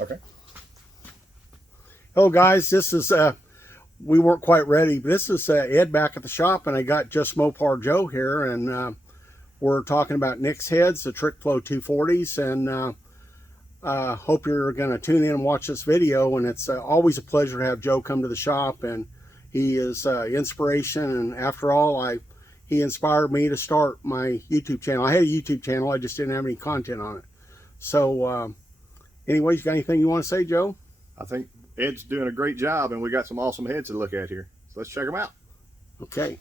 Okay. Hello guys, this is we weren't quite ready, but this is Ed back at the shop, and I got JustMoparJoe here, and we're talking about Nick's heads, the Trick Flow 240s, and hope you're going to tune in and watch this video. And it's always a pleasure to have Joe come to the shop, and he is inspiration. And after all, he inspired me to start my YouTube channel. I had a YouTube channel, I just didn't have any content on it. So anyways, you got anything you want to say, Joe? I think Ed's doing a great job, and we got some awesome heads to look at here. So let's check them out. Okay.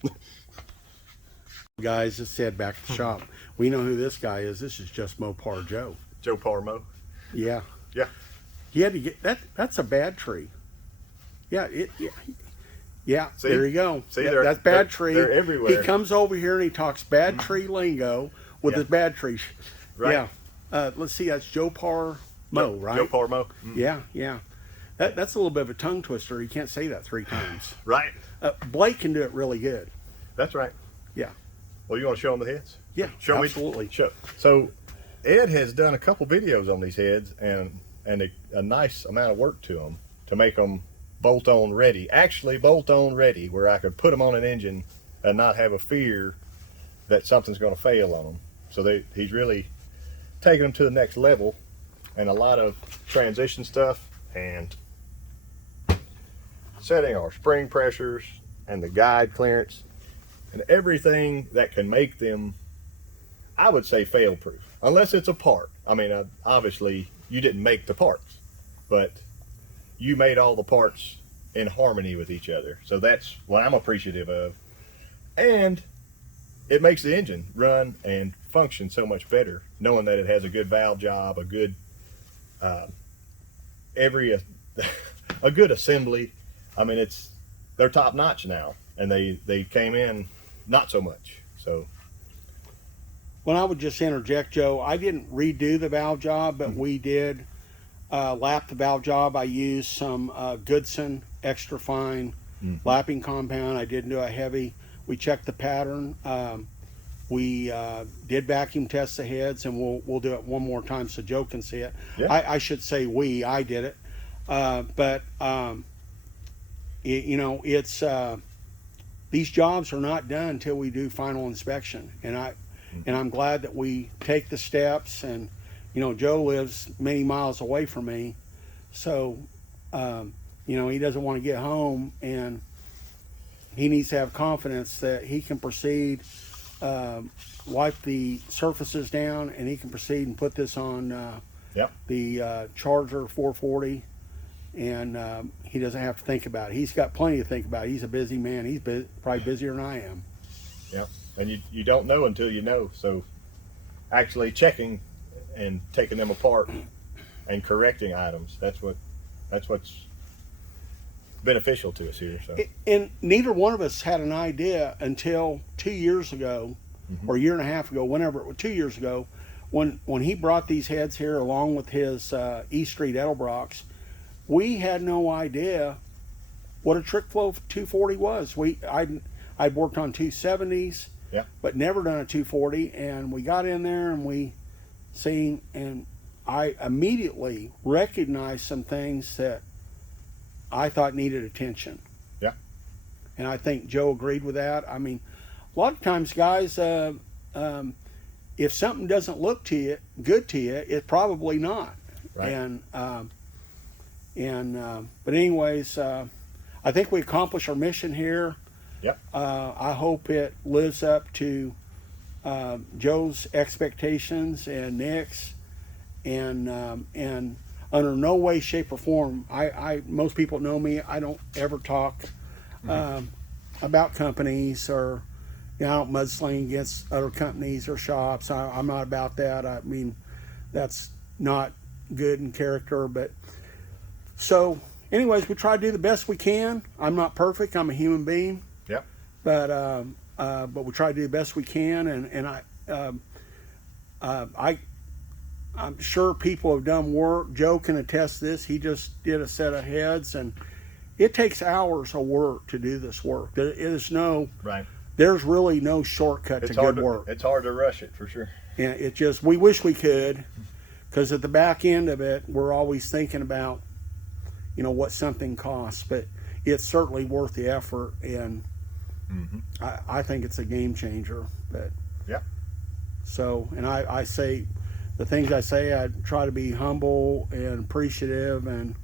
Guys, let's head back to the shop. We know who this guy is. This is JustMoparJoe. Joe Parmo. Yeah. Yeah. He had to get that. That's a bad tree. Yeah. Yeah. See? There you go. See, yeah, that's bad tree. They're everywhere. He comes over here and he talks bad tree lingo with his bad tree. Right. Yeah. Let's see. That's Joe Parmo, right? Joe Parmo. Yeah. Yeah. That's a little bit of a tongue twister. You can't say that 3 times. Right. Blake can do it really good. That's right. Yeah. Well, you want to show them the heads? Yeah, show absolutely. Me. Show. So Ed has done a couple videos on these heads, and a nice amount of work to them to make them bolt-on ready. Actually bolt-on ready, where I could put them on an engine and not have a fear that something's going to fail on them. So he's really taking them to the next level, and a lot of transition stuff and setting our spring pressures and the guide clearance and everything that can make them, I would say, fail proof, unless it's a part. I mean, obviously you didn't make the parts, but you made all the parts in harmony with each other. So that's what I'm appreciative of. And it makes the engine run and function so much better, knowing that it has a good valve job, a good a good assembly. I mean, they're top notch now, and they came in not so much. So, well, I would just interject, Joe. I didn't redo the valve job, but we did lap the valve job. I used some Goodson extra fine lapping compound. I didn't do a heavy. We checked the pattern. We did vacuum test the heads, and we'll do it one more time so Joe can see it. Yeah. I should say I did it, but you know, it's these jobs are not done until we do final inspection, and I'm glad that we take the steps. And you know, Joe lives many miles away from me, so you know, he doesn't want to get home, and he needs to have confidence that he can proceed, wipe the surfaces down, and he can proceed and put this on the Charger 440, and he doesn't have to think about it. He's got plenty to think about. He's a busy man. He's probably busier than I am. Yeah, and you don't know until you know. So actually checking and taking them apart and correcting items, that's what's beneficial to us here. So. And neither one of us had an idea until 2 years ago, or a year and a half ago, whenever it was, 2 years ago, when he brought these heads here along with his E Street Edelbrocks. We had no idea what a Trick Flow 240 was. I'd worked on 270s, but never done a 240, and we got in there and we seen, and I immediately recognized some things that I thought needed attention. Yeah. And I think Joe agreed with that. I mean, a lot of times, guys, if something doesn't look good to you, it's probably not. Right. But anyways, I think we accomplished our mission here. Yep. I hope it lives up to Joe's expectations and Nick's, and under no way, shape, or form. Most people know me. I don't ever talk about companies, or I don't mudsling against other companies or shops. I'm not about that. I mean, that's not good in character. But so, anyways, we try to do the best we can. I'm not perfect. I'm a human being. Yep. But we try to do the best we can, and I'm sure people have done work. Joe can attest to this. He just did a set of heads, and it takes hours of work to do this work. There is no There's really no shortcut to good work. It's hard to rush it, for sure. Yeah, it just, we wish we could, because at the back end of it, we're always thinking about, you know, what something costs, but it's certainly worth the effort, and I think it's a game changer. But Yeah. so, and I say, the things I say, I try to be humble and appreciative, and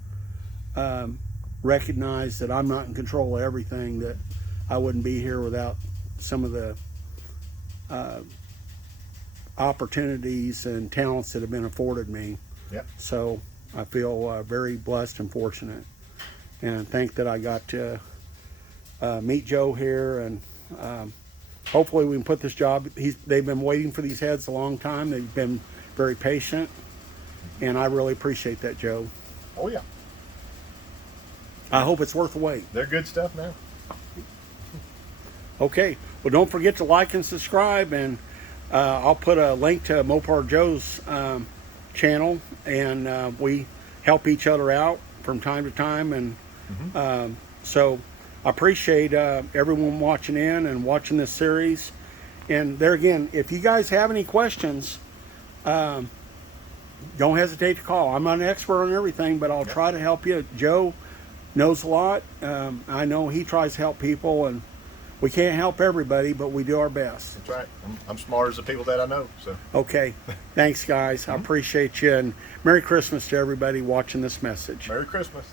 recognize that I'm not in control of everything, that I wouldn't be here without some of the opportunities and talents that have been afforded me. Yep. So I feel very blessed and fortunate, and think that I got to meet Joe here, and hopefully we can put this job. They've been waiting for these heads a long time. They've been very patient, and I really appreciate that, Joe. Oh yeah. I hope it's worth the wait. They're good stuff now. Okay, well, don't forget to like and subscribe, and I'll put a link to Mopar Joe's channel, and we help each other out from time to time, and so I appreciate everyone watching in and watching this series. And there again, if you guys have any questions, don't hesitate to call. I'm not an expert on everything, but I'll try to help you. Joe knows a lot. I know he tries to help people, and we can't help everybody, but we do our best. That's right. I'm smart as the people that I know. So. Okay. Thanks, guys. I appreciate you, and Merry Christmas to everybody watching this message. Merry Christmas.